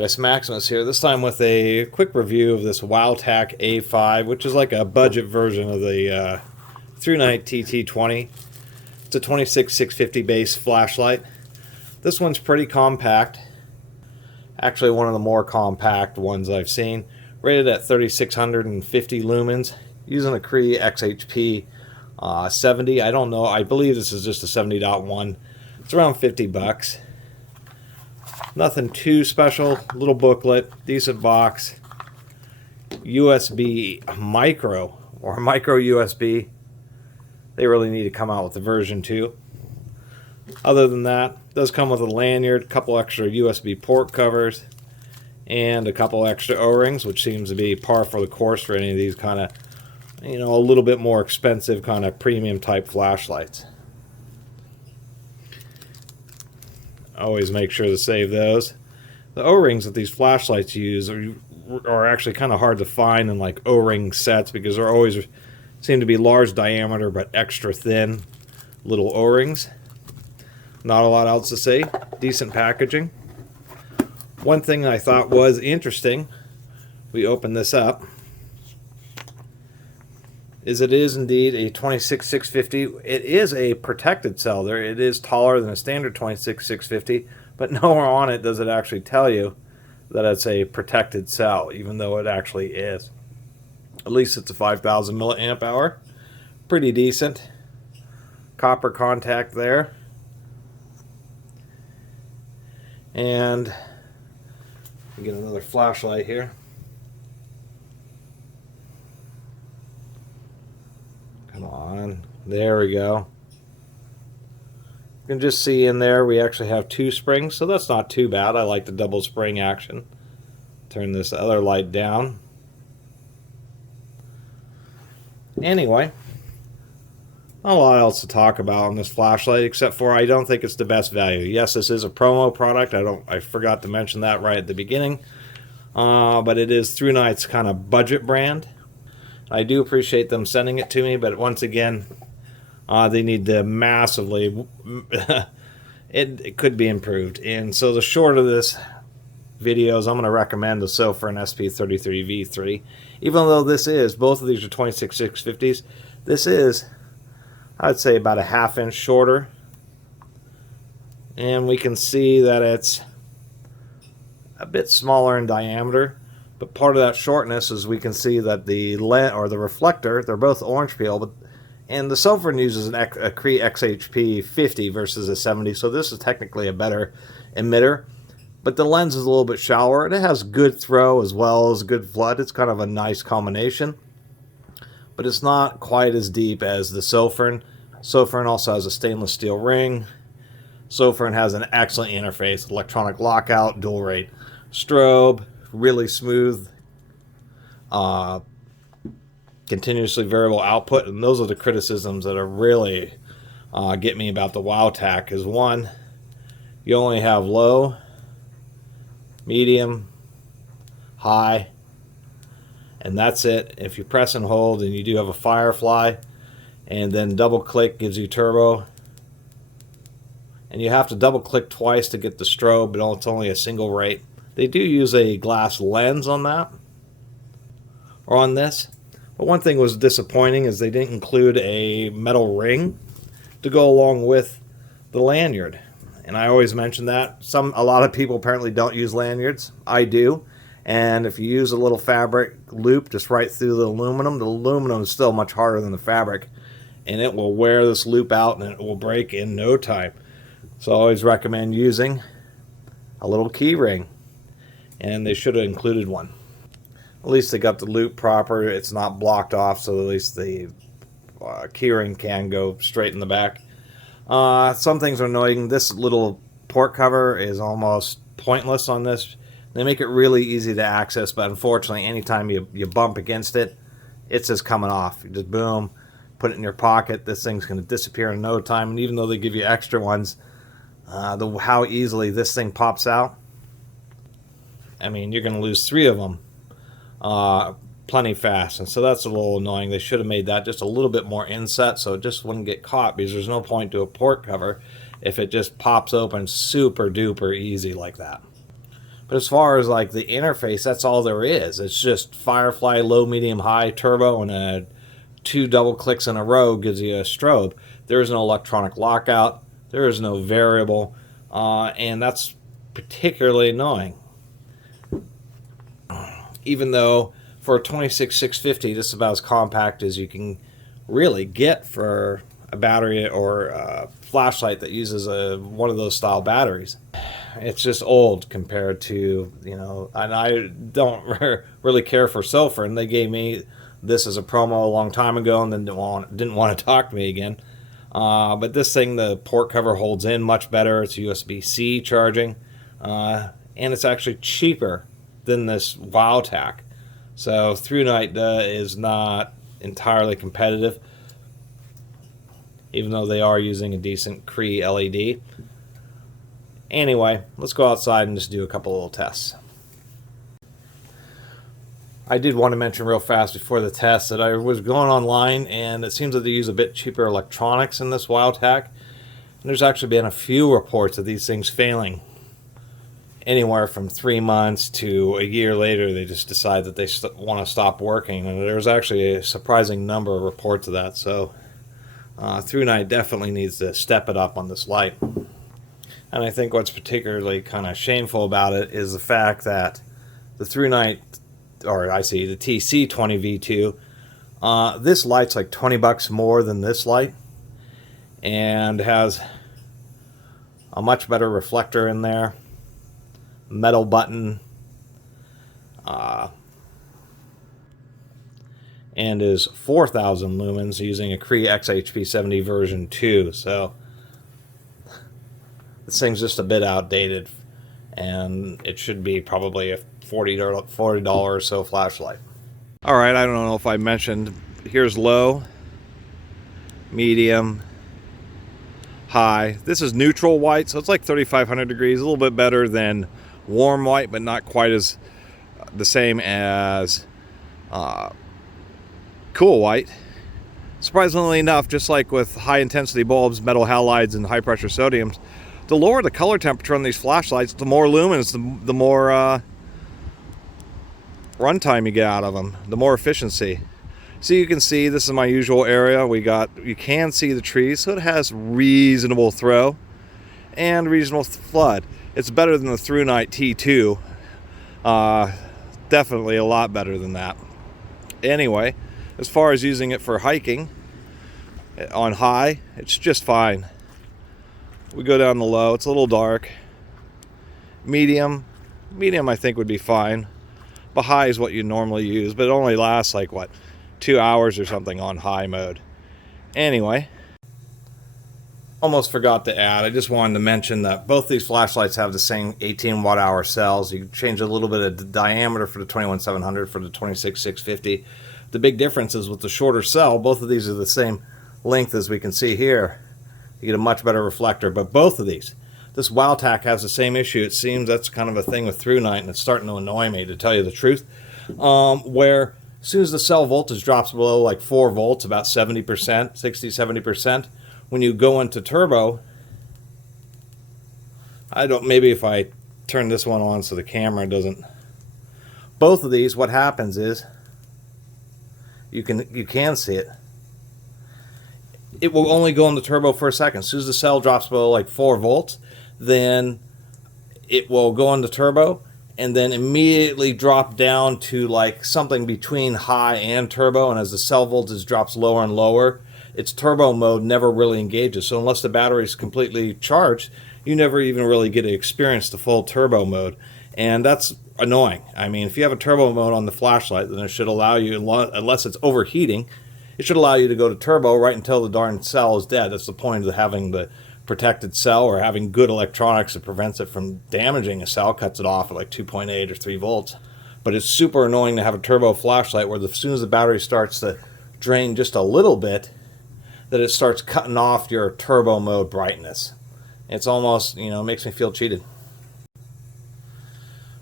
Catus, Maximus here, this time with a quick review of this WowTac A5, which is like a budget version of the through-night TT20. It's a 26650 base flashlight. This one's pretty compact. Actually one of the more compact ones I've seen. Rated at 3650 lumens, using a Cree XHP 70. I don't know, I believe this is just a 70.1. It's around 50 bucks. Nothing too special. Little booklet, decent box. USB micro or micro USB. They really need to come out with the version 2. Other than that, it does come with a lanyard, a couple extra USB port covers, and a couple extra O-rings, which seems to be par for the course for any of these kind of, you know, a little bit more expensive kind of premium type flashlights. Always make sure to save those. The O-rings that these flashlights use are actually kind of hard to find in like O-ring sets, because they're always seem to be large diameter but extra thin little O-rings. Not a lot else to say. Decent packaging. One thing I thought was interesting, we open this up, is it is indeed a 26650. It is a protected cell. It is taller than a standard 26650, but nowhere on it does it actually tell you that it's a protected cell, even though it actually is. At least it's a 5000 milliamp hour. Pretty decent. Copper contact there. And get another flashlight here. Come on, there we go. You can just see in there we actually have 2 springs, so that's not too bad. I like the double spring action. Turn this other light down. Anyway, not a lot else to talk about on this flashlight, except for I don't think it's the best value. Yes, this is a promo product. I forgot to mention that right at the beginning. But it is Through Night's kind of budget brand. I do appreciate them sending it to me, but once again, they need to massively, it could be improved. And so the short of this video is I'm going to recommend the Sofern SP33V3. Even though this is, both of these are 26650s, this is, I'd say, about a ½ inch shorter. And we can see that it's a bit smaller in diameter. But part of that shortness is we can see that the lens or the reflector, they're both orange peel, and the Sofern uses a Cree XHP 50 versus a 70, so this is technically a better emitter. But the lens is a little bit shallower, and it has good throw as well as good flood. It's kind of a nice combination, but it's not quite as deep as the Sofern. Sofern also has a stainless steel ring. Sofern has an excellent interface, electronic lockout, dual rate strobe, really smooth, continuously variable output. And those are the criticisms that are really get me about the WowTac. Is one, you only have low, medium, high, and that's it. If you press and hold, and you do have a firefly, and then double click gives you turbo, and you have to double click twice to get the strobe, but it's only a single rate. They do use a glass lens on that, or on this. But one thing was disappointing is they didn't include a metal ring to go along with the lanyard. And I always mention that. A lot of people apparently don't use lanyards. I do. And if you use a little fabric loop just right through the aluminum is still much harder than the fabric. And it will wear this loop out and it will break in no time. So I always recommend using a little key ring. And they should have included one. At least they got the loop proper. It's not blocked off, so at least the keyring can go straight in the back. Some things are annoying. This little port cover is almost pointless on this. They make it really easy to access, but unfortunately, anytime you bump against it, it's just coming off. You just boom, put it in your pocket. This thing's going to disappear in no time. And even though they give you extra ones, how easily this thing pops out, I mean, you're going to lose 3 of them plenty fast. And so that's a little annoying. They should have made that just a little bit more inset so it just wouldn't get caught, because there's no point to a port cover if it just pops open super duper easy like that. But as far as like the interface, that's all there is. It's just Firefly, low, medium, high, turbo, and 2 double clicks in a row gives you a strobe. There is no electronic lockout. There is no variable. And that's particularly annoying. Even though for a 26650, this is about as compact as you can really get for a battery or a flashlight that uses one of those style batteries. It's just old compared to, you know, and I don't really care for sulfur, and they gave me this as a promo a long time ago and then didn't want to talk to me again. But this thing, the port cover holds in much better. It's USB-C charging, and it's actually cheaper than this WowTac. So ThruNite is not entirely competitive, even though they are using a decent Cree LED. Anyway, let's go outside and just do a couple little tests. I did want to mention real fast before the test that I was going online, and it seems that they use a bit cheaper electronics in this WowTac. And there's actually been a few reports of these things failing. Anywhere from 3 months to a year later, they just decide that they want to stop working. And there's actually a surprising number of reports of that. So ThruNite definitely needs to step it up on this light. And I think what's particularly kind of shameful about it is the fact that the ThruNite, or I see the TC20V2, this light's like $20 more than this light, and has a much better reflector in there, metal button, and is 4,000 lumens using a Cree XHP70 version 2. So this thing's just a bit outdated, and it should be probably a $40 or so flashlight. Alright, I don't know if I mentioned, here's low, medium, high. This is neutral white, so it's like 3,500 degrees, a little bit better than warm white, but not quite as the same as cool white. Surprisingly enough, just like with high intensity bulbs, metal halides, and high pressure sodiums, the lower the color temperature on these flashlights, the more lumens, the more runtime you get out of them, the more efficiency. So you can see, this is my usual area. You can see the trees, so it has reasonable throw and reasonable flood. It's better than the ThruNite T2. Definitely a lot better than that. Anyway, as far as using it for hiking, on high, it's just fine. We go down the low, it's a little dark. Medium I think would be fine. But high is what you normally use, but it only lasts like, what, 2 hours or something on high mode. Anyway, almost forgot to add, I just wanted to mention that both these flashlights have the same 18 watt hour cells. You can change a little bit of the diameter for the 21700, for the 26650. The big difference is with the shorter cell, both of these are the same length as we can see here. You get a much better reflector, but both of these, this WowTac has the same issue. It seems that's kind of a thing with ThruNite, and it's starting to annoy me, to tell you the truth, where as soon as the cell voltage drops below like 4 volts, about 70%, 60-70%, when you go into turbo, maybe if I turn this one on so the camera doesn't, both of these, what happens is, you can see it. It will only go into turbo for a second. As soon as the cell drops below like 4 volts, then it will go into turbo and then immediately drop down to like something between high and turbo. And as the cell voltage drops lower and lower, its turbo mode never really engages. So unless the battery is completely charged, you never even really get to experience the full turbo mode. And that's annoying. I mean, if you have a turbo mode on the flashlight, then it should allow you, unless it's overheating, it should allow you to go to turbo right until the darn cell is dead. That's the point of having the protected cell, or having good electronics that prevents it from damaging a cell, cuts it off at like 2.8 or 3 volts. But it's super annoying to have a turbo flashlight where as soon as the battery starts to drain just a little bit, that it starts cutting off your turbo mode brightness. It's almost, makes me feel cheated.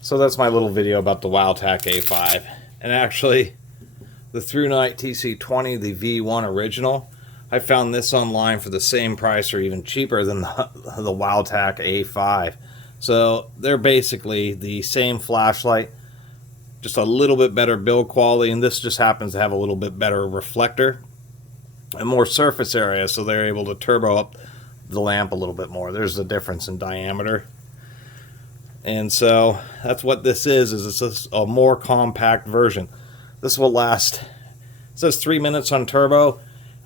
So that's my little video about the WowTac A5. And actually, the ThruNite TC20, the V1 original, I found this online for the same price or even cheaper than the WowTac A5. So they're basically the same flashlight, just a little bit better build quality, and this just happens to have a little bit better reflector and more surface area, so they're able to turbo up the lamp a little bit more. There's a difference in diameter. And so that's what this is it's a more compact version. This will last, it says 3 minutes on turbo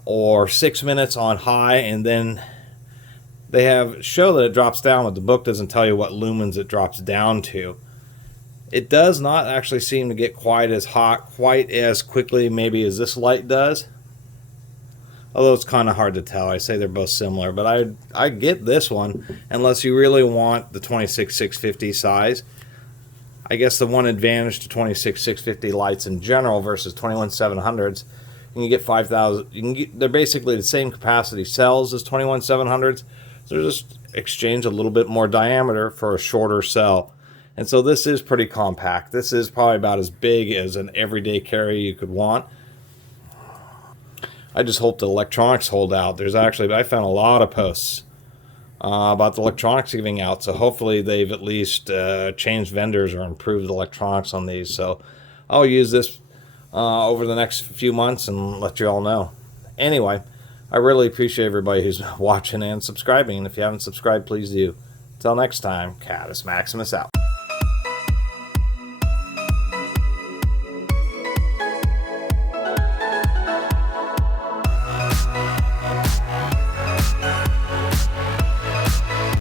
or 6 minutes on high, and then they show that it drops down, but the book doesn't tell you what lumens it drops down to. It does not actually seem to get quite as hot, quite as quickly maybe as this light does. Although it's kind of hard to tell. I say they're both similar, but I get this one unless you really want the 26-650 size. I guess the one advantage to 26-650 lights in general versus 21-700s, you can get 5,000. They're basically the same capacity cells as 21-700s. So they're just exchange a little bit more diameter for a shorter cell. And so this is pretty compact. This is probably about as big as an everyday carry you could want. I just hope the electronics hold out. I found a lot of posts about the electronics giving out, so hopefully they've at least changed vendors or improved the electronics on these. So I'll use this over the next few months and let you all know. Anyway, I really appreciate everybody who's watching and subscribing, and if you haven't subscribed, please do. Until next time, Catus Maximus out.